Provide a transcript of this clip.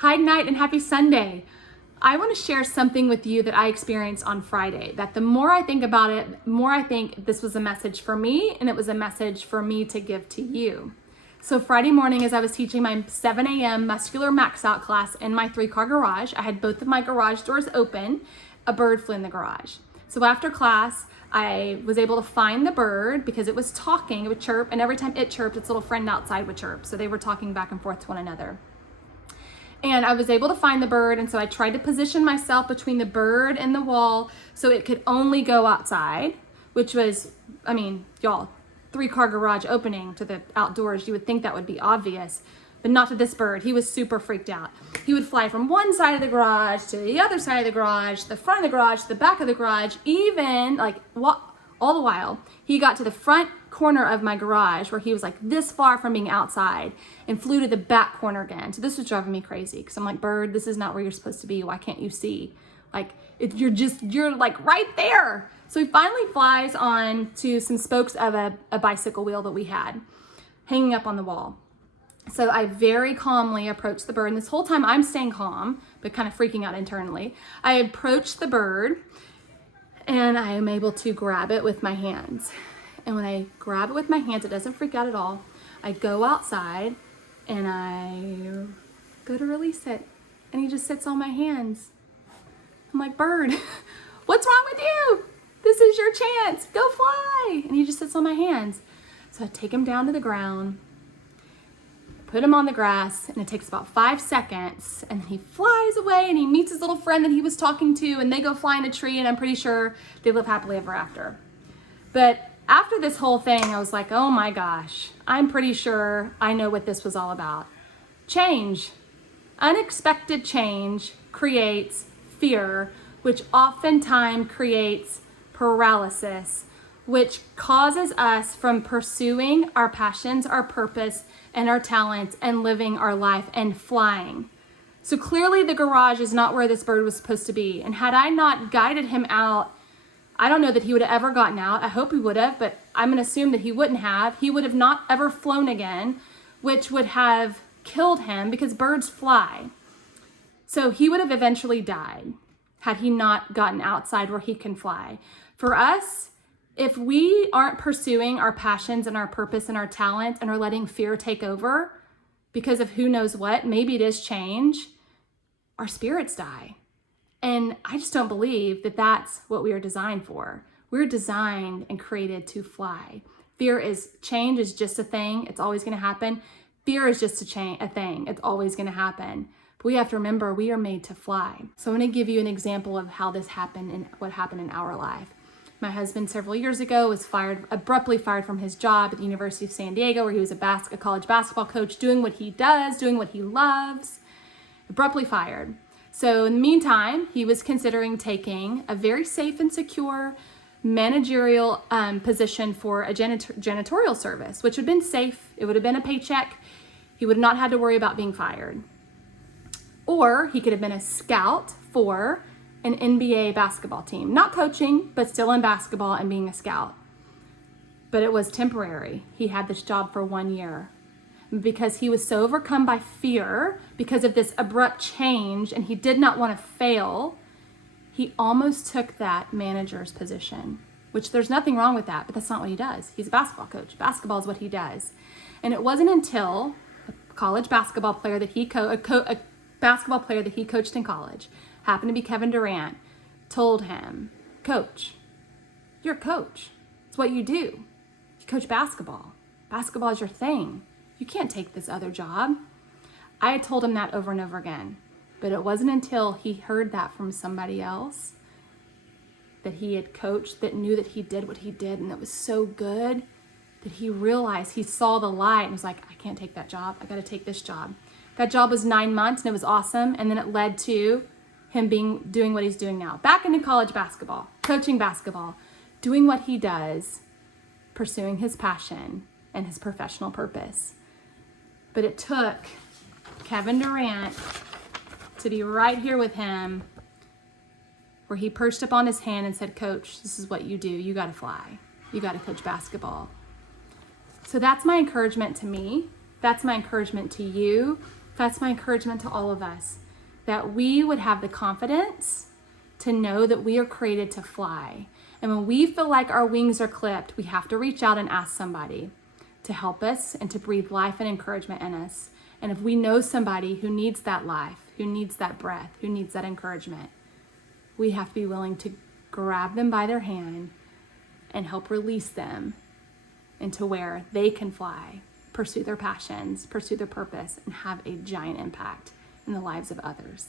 Hi, Ignite, and happy Sunday. I want to share something with you that I experienced on Friday, that the more I think about it, the more I think this was a message for me, and it was a message for me to give to you. So Friday morning, as I was teaching my 7 a.m. muscular max out class in my 3-car garage, I had both of my garage doors open. A bird flew in the garage. So after class, I was able to find the bird because it was talking, it would chirp, and every time it chirped, its little friend outside would chirp. So they were talking back and forth to one another. And I was able to find the bird, and so I tried to position myself between the bird and the wall so it could only go outside, which was, y'all, 3-car garage opening to the outdoors. You would think that would be obvious, but not to this bird. He was super freaked out. He would fly from one side of the garage to the other side of the garage, the front of the garage, the back of the garage, even all the while he got to the front corner of my garage where he was like this far from being outside and flew to the back corner again. So this was driving me crazy because I'm like, bird, this is not where you're supposed to be. Why can't you see? You're like right there. So he finally flies on to some spokes of a bicycle wheel that we had hanging up on the wall. So I very calmly approached the bird, and this whole time I'm staying calm, but kind of freaking out internally. I approached the bird, and I am able to grab it with my hands. And when I grab it with my hands, it doesn't freak out at all. I go outside, and I go to release it, and he just sits on my hands. I'm like, bird, what's wrong with you? This is your chance. Go fly. And he just sits on my hands. So I take him down to the ground, put him on the grass, and it takes about 5 seconds, and he flies away and he meets his little friend that he was talking to, and they go fly in a tree, and I'm pretty sure they live happily ever after. But after this whole thing, I was like, oh my gosh, I'm pretty sure I know what this was all about. Change. Unexpected change creates fear, which oftentimes creates paralysis, which causes us from pursuing our passions, our purpose, and our talents, and living our life and flying. So clearly the garage is not where this bird was supposed to be. And had I not guided him out, I don't know that he would have ever gotten out. I hope he would have, but I'm going to assume that he wouldn't have. He would have not ever flown again, which would have killed him because birds fly. So he would have eventually died had he not gotten outside where he can fly. For us, if we aren't pursuing our passions and our purpose and our talents and are letting fear take over because of who knows what, maybe it is change, our spirits die. And I just don't believe that that's what we are designed for. We're designed and created to fly. Change is just a thing. It's always going to happen. Fear is just a thing. It's always going to happen. But we have to remember we are made to fly. So I'm going to give you an example of how this happened and what happened in our life. My husband several years ago was abruptly fired from his job at the University of San Diego, where he was a college basketball coach, doing what he does, doing what he loves, abruptly fired. So in the meantime, he was considering taking a very safe and secure managerial position for a janitorial service, which would have been safe. It would have been a paycheck. He would have not had to worry about being fired. Or he could have been a scout for an NBA basketball team, not coaching, but still in basketball and being a scout. But it was temporary. He had this job for 1 year. Because he was so overcome by fear because of this abrupt change, and he did not want to fail, he almost took that manager's position, which there's nothing wrong with that, but that's not what he does. He's a basketball coach. Basketball is what he does. And it wasn't until a college basketball player that a basketball player that he coached in college, happened to be Kevin Durant, told him, Coach, you're a coach. It's what you do. You coach basketball. Basketball is your thing. You can't take this other job. I had told him that over and over again, but it wasn't until he heard that from somebody else that he had coached, that knew that he did what he did, and that was so good, that he realized, he saw the light and was like, I can't take that job. I got to take this job. That job was 9 months and it was awesome. And then it led to him doing what he's doing now. Back into college basketball, coaching basketball, doing what he does, pursuing his passion and his professional purpose. But it took Kevin Durant to be right here with him, where he perched up on his hand and said, Coach, this is what you do. You got to fly. You got to coach basketball. So that's my encouragement to me. That's my encouragement to you. That's my encouragement to all of us, that we would have the confidence to know that we are created to fly. And when we feel like our wings are clipped, we have to reach out and ask somebody to help us and to breathe life and encouragement in us. And if we know somebody who needs that life, who needs that breath, who needs that encouragement, we have to be willing to grab them by their hand and help release them into where they can fly, pursue their passions, pursue their purpose, and have a giant impact in the lives of others.